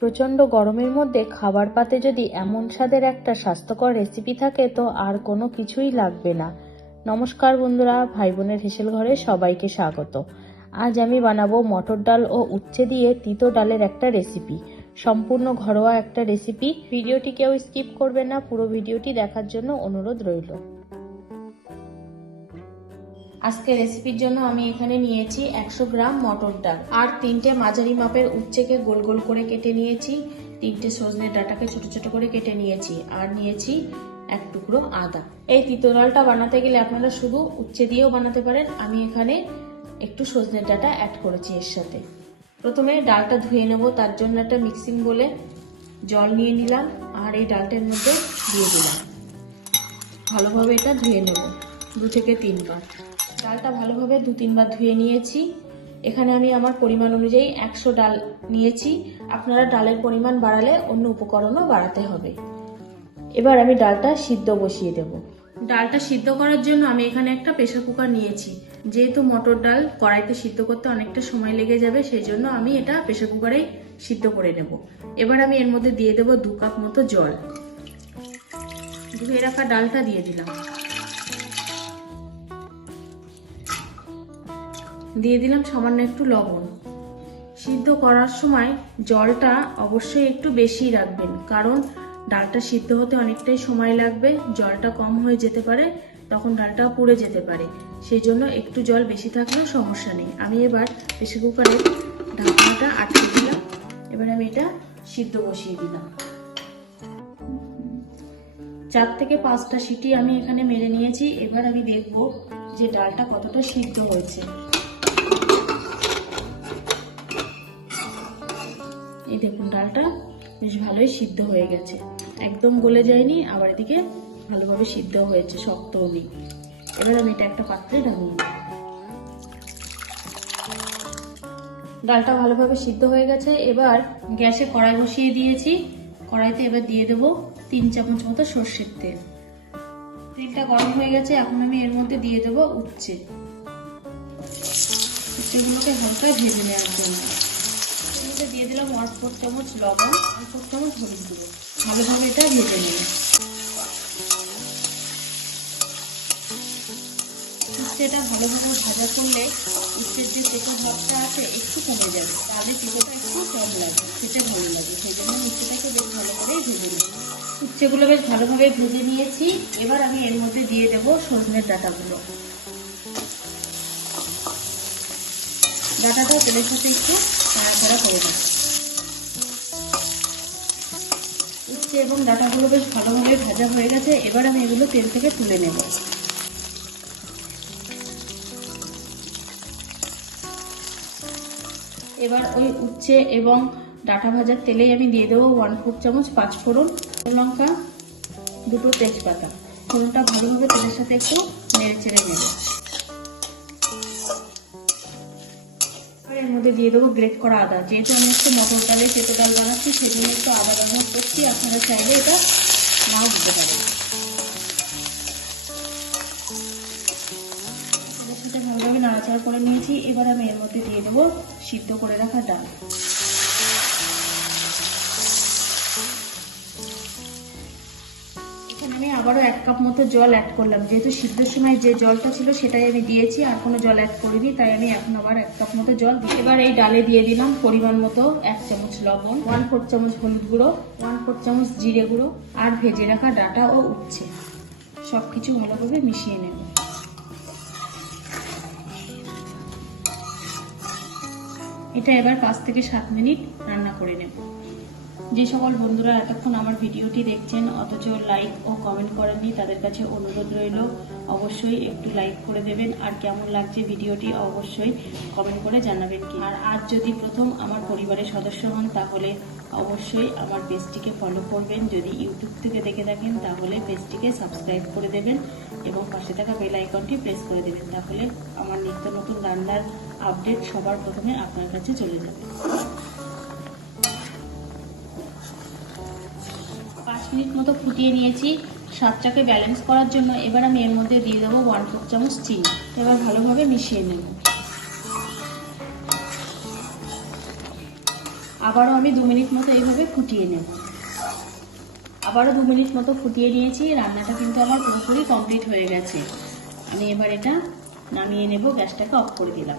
প্রচণ্ড গরমের মধ্যে খাবার পাতে যদি এমন স্বাদের একটা স্বাস্থ্যকর রেসিপি থাকে, তো আর কোনো কিছুই লাগবে না। নমস্কার বন্ধুরা ভাই বোনের হেসেল ঘরে সবাইকে স্বাগত। আজ আমি বানাবো মটর ডাল ও উচ্ছে দিয়ে তিতো ডালের একটা রেসিপি সম্পূর্ণ ঘরোয়া একটা রেসিপি ভিডিওটি কেউ স্কিপ করবে না, পুরো ভিডিওটি দেখার জন্য অনুরোধ রইল। আজকে রেসিপির জন্য আমি এখানে নিয়েছি একশো গ্রাম মটর ডাল আর তিনটে মাঝারি মাপের উচ্ছেকে গোল গোল করে কেটে নিয়েছি। তিনটে সজনের ডাটাকে ছোট ছোট করে কেটে নিয়েছি আর নিয়েছি এক টুকরো আদা। এই তিতো ডালটা বানাতে গেলে আপনারা শুধু উচ্ছে দিয়েও বানাতে পারেন। আমি এখানে একটু সজনের ডাটা অ্যাড করেছি এর সাথে। প্রথমে ডালটা ধুয়ে নেব, তার জন্য একটা মিক্সিং বলে জল নিয়ে নিলাম আর এই ডালটার মধ্যে দিয়ে দিলাম। ভালোভাবে এটা ধুয়ে নেব, দু থেকে তিনবার। ডালটা ভালোভাবে দু তিনবার ধুয়ে নিয়েছি। এখানে আমি আমার পরিমাণ অনুযায়ী একশো ডাল নিয়েছি। আপনারা ডালের পরিমাণ বাড়ালে অন্য উপকরণও বাড়াতে হবে। এবার আমি ডালটা সিদ্ধ বসিয়ে দেব। ডালটা সিদ্ধ করার জন্য আমি এখানে একটা প্রেশার কুকার নিয়েছি। যেহেতু মটর ডাল কড়াইতে সিদ্ধ করতে অনেকটা সময় লেগে যাবে, সেই জন্য আমি এটা প্রেশার কুকারেই সিদ্ধ করে নেব। এবার আমি এর মধ্যে দিয়ে দেবো দু কাপ মতো জল। ধুয়ে রাখা ডালটা দিয়ে দিলাম। দিয়ে দিলাম সামান্য একটু লবণ। সিদ্ধ করার সময় জলটা অবশ্যই একটু বেশি রাখবেন, কারণ ডালটা সিদ্ধ হতে অনেকটাই সময় লাগবে, জলটা কম হয়ে যেতে পারে, তখন ডালটা পুড়ে যেতে পারে। সেই জন্য একটু জল বেশি থাকলেও সমস্যা নেই। আমি এবার প্রেসার কুকারের ঢাকনাটা আটকে দিলাম, এবার আমি এটা সিদ্ধ বসিয়ে দিলাম। চার থেকে পাঁচটা সিটি আমি এখানে মেরে নিয়েছি, এবার আমি দেখব যে ডালটা কতটা সিদ্ধ হয়েছে। দেখুন, ডালটা বেশ ভালোই সিদ্ধ হয়ে গেছে। একদম গলে যায়নি, আবার এদিকে ভালোভাবে সিদ্ধ হয়েছে, শক্তও নেই। এবার আমি এটা একটা পাত্রে ঢাকিয়ে ডালটা ভালোভাবে সিদ্ধ হয়ে গেছে। এবার গ্যাসে কড়াই বসিয়ে দিয়েছি। কড়াইতে এবার দিয়ে দেবো তিন চামচ মতো সর্ষের তেল। তেলটা গরম হয়ে গেছে, এখন আমি এর মধ্যে দিয়ে দেবো উচ্ছে। উচ্ছেগুলোকে হালকা ভেজে নেওয়ার জন্য। মধ্যে দিয়ে দিলাম ওয়ান ফোর চামচ লবণ, ওয়ান ফোর চামচ হলুদ গুঁড়ো। ভালোভাবে এটা ভেজে নেব উচ্ছেটা ভালোভাবে ভাজা করলে উচ্ছের যে তেতো ভাবটা আছে একটু কমে যাবে। তাহলে তেতোটা একটু কম লাগে খেতে ভালো লাগে সেই জন্য উচ্ছেটাকে বেশ ভালো করেই ভেজে নেব উচ্ছেগুলো বেশ ভালোভাবে ভেজে নিয়েছি। এবার আমি এর মধ্যে দিয়ে দেবো সজনের ডাটাগুলো। ডাটাটা তেলের সাথে একটু নাড়াচাড়া করে দেবো উচ্ছে এবং ডাটাগুলো বেশ ভালোভাবে ভাজা হয়ে গেছে, এবার আমি এগুলো তেল থেকে তুলে নেব। এবার ওই উচ্ছে এবং ডাটা ভাজার তেলেই আমি দিয়ে দেবো ওয়ান ফোর চামচ পাঁচ ফোড়ন লঙ্কা, দুটো তেজপাতা। ফোড়নটা ভালোভাবে তেলের সাথে একটু নেড়ে চেড়ে নেব। মধ্যে দিয়ে দেবো গ্রেট করা আদা। যেহেতু আমি একটু মটর ডালে চেতো ডাল বানাচ্ছি, সেজন্য একটু আদা ব্যবহার করছি। আপনারা চাইলে এটা নাও দিতে পারেন। ভালোভাবে নাড়াচাড়া করে নিয়েছি। এবার আমি এর মধ্যে দিয়ে দেবো সিদ্ধ করে রাখা ডাল। এখানে আমি আবারও এক কাপ মতো জল অ্যাড করলাম। যেহেতু সিদ্ধর সময় যে জলটা ছিল সেটাই আমি দিয়েছি, আর কোনো জল অ্যাড করিনি, তাই আমি এখন আবার এক কাপ মতো জল এবার এই ডালে দিয়ে দিলাম পরিমাণ মতো এক চামচ লবণ ওয়ান ফোর চামচ হলুদ গুঁড়ো ওয়ান ফোর চামচ জিরে গুঁড়ো, আর ভেজে রাখা ডাটা ও উচ্ছে। সব কিছু ভালোভাবে মিশিয়ে নেব। এটা এবার পাঁচ থেকে সাত মিনিট রান্না করে নেব। যে সকল বন্ধুরা এতক্ষণ আমার ভিডিওটি দেখছেন, অথচ লাইক ও কমেন্ট করেননি, তাদের কাছে অনুরোধ রইল, অবশ্যই একটু লাইক করে দেবেন। আর কেমন লাগছে ভিডিওটি অবশ্যই কমেন্ট করে জানাবেন কি। আর আজ যদি প্রথম আমার পরিবারের সদস্য হন, তাহলে অবশ্যই আমার পেজটিকে ফলো করবেন। যদি ইউটিউব থেকে দেখে থাকেন, তাহলে পেজটিকে সাবস্ক্রাইব করে দেবেন এবং পাশে থাকা বেল আইকনটি প্রেস করে দেবেন। তাহলে আমার নিত্য নতুন রান্নার আপডেট সবার প্রথমে আপনার কাছে চলে যাবে। মিনিট মতো ফুটিয়ে নিয়েছি। স্বাদটাকে ব্যালেন্স করার জন্য এবার আমি এর মধ্যে দিয়ে দেবো ওয়ান ফোর চামচ চিনি। এবার ভালোভাবে মিশিয়ে নেব। আবারও আমি দু মিনিট মতো এইভাবে ফুটিয়ে নেব। আবারও দু মিনিট মতো ফুটিয়ে নিয়েছি। রান্নাটা কিন্তু আমার পুরোপুরি কমপ্লিট হয়ে গেছে। আমি এবার এটা নামিয়ে নেব, গ্যাসটাকে অফ করে দিলাম।